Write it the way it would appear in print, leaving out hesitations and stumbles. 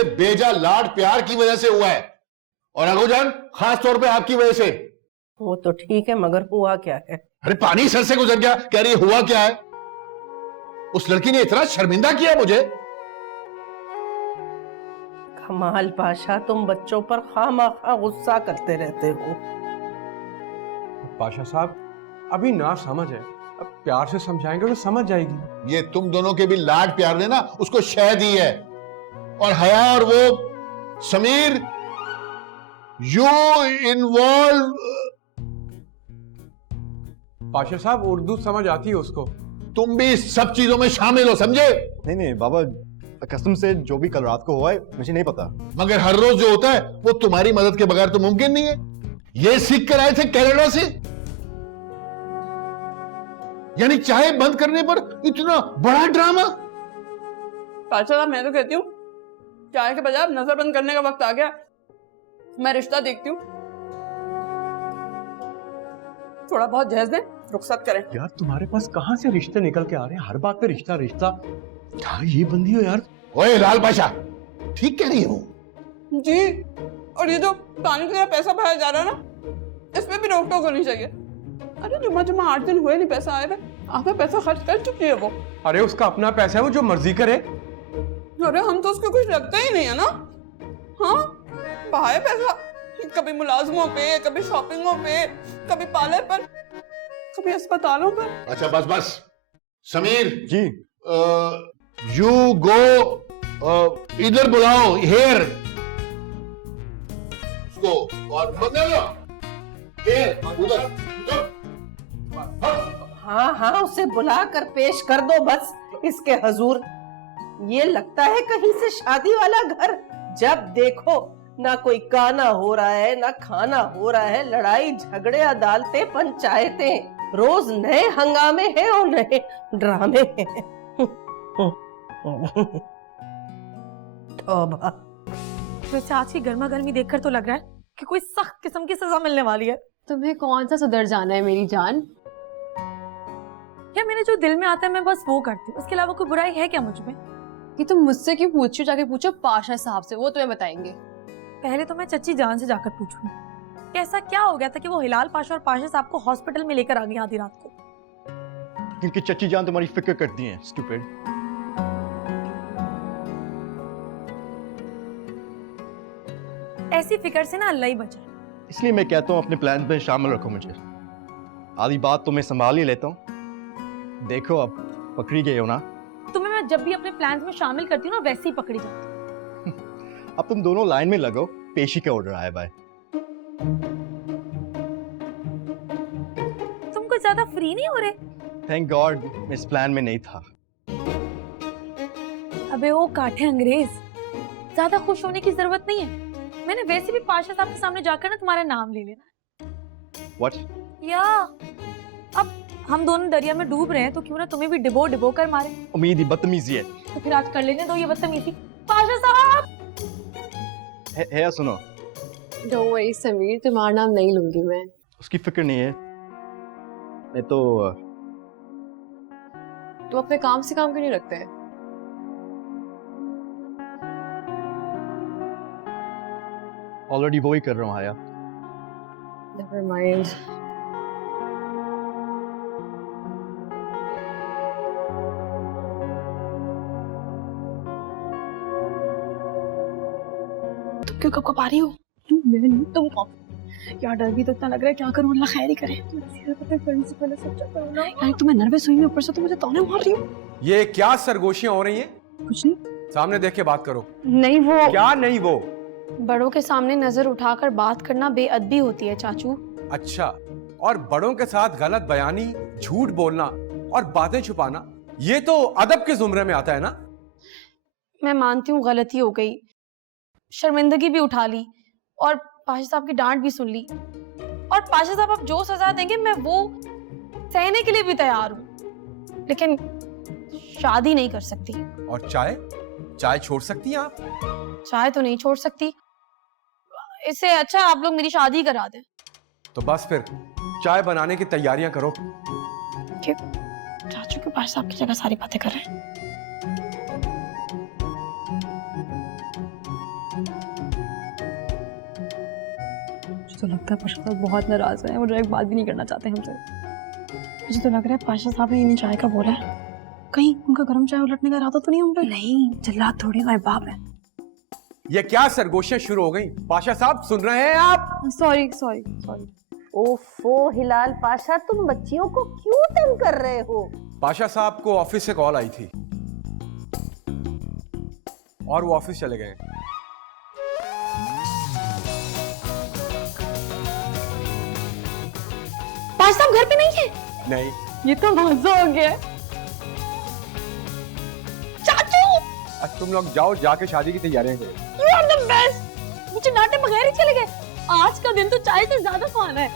ये बेजा लाड प्यार की वजह से हुआ है, और अगूजान खास तौर पे आपकी वजह से। वो तो ठीक है, मगर हुआ क्या है? अरे पानी सर से गुजर गया, कह रही है हुआ क्या है। उस लड़की ने इतना शर्मिंदा किया मुझे। कमाल पाशा, तुम बच्चों पर खामखा गुस्सा करते रहते हो। पाशा साहब अभी ना समझ है, अब प्यार से समझाएंगे तो समझ जाएगी। ये तुम दोनों के भी लाड प्यार ने ना उसको शह दी है। और हया और वो समीर, यू इन्वॉल्व। पाशा साहब उर्दू समझ आती है उसको। तुम भी सब चीजों में शामिल हो, समझे? नहीं नहीं बाबा, कसम से जो भी कल रात को हुआ है मुझे नहीं पता। मगर हर रोज जो होता है वो तुम्हारी मदद के बगैर तो मुमकिन नहीं है। ये सीख कर आए थे कनाडा से, यानी चाय बंद करने पर इतना बड़ा ड्रामा। पाशा साहब मैं तो कहती हूँ चाय के बजाय नजर बंद करने का वक्त आ गया। मैं रिश्ता देखती हूँ, थोड़ा बहुत जहेज दें, रुखसत करें। यार तुम्हारे पास कहाँ से रिश्ते निकल के आ रहे हैं? हर बात पे रिश्ता रिश्ता। क्या ये बंदी हो यार? ओए लाल बादशाह, ठीक कह रही हूँ। जी, और ये जो पानी की तरह पैसा बहाया जा रहा है ना, इसमें भी रोक टोक होनी चाहिए। अरे जुम्मा जुम्मा 8 दिन हुए नहीं पैसा आए हुए, आपका पैसा खर्च कर चुकी है वो। अरे उसका अपना पैसा है, वो जो मर्जी करे। अरे हम तो उसको कुछ रखते ही नहीं है ना। हाँ, बहाए पैसा कभी मुलाजमों पे, कभी शॉपिंगों पे, कभी पार्लर पर, कभी अस्पतालों पर। अच्छा बस बस समीर जी यू गो, इधर बुलाओ, हेयर उसको, और बंदे हेयर उधर उधर। हाँ हाँ, उसे बुला कर पेश कर दो बस इसके हजूर। ये लगता है कहीं से शादी वाला घर। जब देखो ना कोई गाना हो रहा है, ना खाना हो रहा है, लड़ाई झगड़े, अदालतें, पंचायतें, रोज नए हंगामे हैं और नए ड्रामे हैं। तौबा। वैसे आज की गर्मा गर्मी देखकर तो लग रहा है कि कोई सख्त किस्म की सजा मिलने वाली है। तुम्हें कौन सा सुधर जाना है मेरी जान? क्या मेरे जो दिल में आता है मैं बस वो करती हूँ, उसके अलावा कोई बुराई है क्या मुझ में? कि तुम मुझसे क्यों पूछ रही हो? जाके पूछो पाशा साहब से, वो तुम्हें बताएंगे। पहले तो मैं चच्ची जान से जाकर पूछूंगी कैसा क्या हो गया था कि वो हिलाल पाशा और पाशा साहब को हॉस्पिटल में लेकर आ गई आधी रात को। क्योंकि चच्ची जान तुम्हारी फिक्र करती हैं, स्टूपिड। ऐसी फिक्र से ना अल्लाह ही बचाए। इसलिए मैं कहता हूँ अपने प्लान में शामिल रखो मुझे। आधी बात तो मैं संभाल ही लेता हूँ। देखो अब पकड़ी गए हो ना। तुम्हें मैं जब भी अपने प्लान्स में शामिल करती हूँ ना वैसे ही पकड़ी जाती। अब तुम दोनों लाइन में लगो, पेशी का ऑर्डर आया भाई। तुम कुछ ज्यादा फ्री नहीं हो रहे? थैंक गॉड मैं इस प्लान में नहीं था। अबे वो काठे अंग्रेज, ज्यादा खुश होने की जरूरत नहीं है। मैंने वैसे भी पाशा साहब के सामने जाकर ना तुम्हारा नाम ले लेना। What? या अब हम दोनों दरिया में डूब रहे हैं तो क्यों ना तुम्हें भी डिबो डिबो कर मारे। उम्मीद ही बदतमीजी है। तो फिर आज कर लेने दो ये बदतमीजी। पाशा साहब है सुनो। डोंट वरी समीर, तुम्हारा नाम नहीं लूंगी मैं। उसकी फिक्र नहीं है। मैं तो तुम अपने काम से काम क्यों नहीं रखते हैं? ऑलरेडी वो ही कर रहा हूँ आया। Never mind. तुम क्यों कपकपा रही हो? मैं नहीं, तुम कौन? यार डर भी तो इतना लग रहा है, क्या करूं? अल्लाह खैर ही करे। यार तुम्हें नर्वस हुई, ऊपर से तो मुझे ताने मार रही हो। ये क्या सरगोशियां हो रही हैं? कुछ नहीं। सामने देख के बात करो। नहीं वो क्या नहीं वो? बड़ों के सामने नजर उठाकर बात करना बेअदबी होती है चाचू। अच्छा, और बड़ों के साथ गलत बयानी, झूठ बोलना और बातें छुपाना, ये तो अदब के जुमरे में आता है ना? मैं मानती हूँ गलती हो गई, शर्मिंदगी भी उठा ली और पाशा साहब की डांट भी सुन ली। और पाशा साहब अब जो सजा देंगे मैं वो सहने के लिए भी तैयार हूँ, लेकिन शादी नहीं कर सकती। और चाय? चाय छोड़ सकती हैं आप? चाय तो नहीं छोड़ सकती। इससे अच्छा आप लोग मेरी शादी करा दें। तो बस फिर चाय बनाने की तैयारियां करो। क्यों? चाचू के पास आपकी जगह सारी बातें कर रहे हैं। तो लगता है पाशा साहब बहुत नाराज हैं, वो डायरेक्ट बात भी नहीं करना चाहते हमसे। मुझे तो लग रहा है पाशा साहब ने इन्हें चाय का बोला है, कहीं उनका गर्म चाय उलटने का इरादा तो नहीं उनका? नहीं, जल्लाद थोड़ी हमारे बाप है। ये क्या सरगोशियां शुरू हो गई? पाशा साहब सुन रहे हैं आप? Sorry sorry sorry. ओफो हिलाल पाशा, तुम बच्चियों को क्यों तंग कर रहे हो? पाशा साहब को ऑफिस से कॉल आई थी और वो ऑफिस चले गए। पाशा साहब घर पे नहीं है? नहीं, ये तो मजा हो गया। चाचू, आज तुम लोग जाओ, जाके शादी की तैयारियां करो। You are the best. मुझे डांटे बगैर ही चले गए। आज का दिन तो चाय से ज्यादा फान है।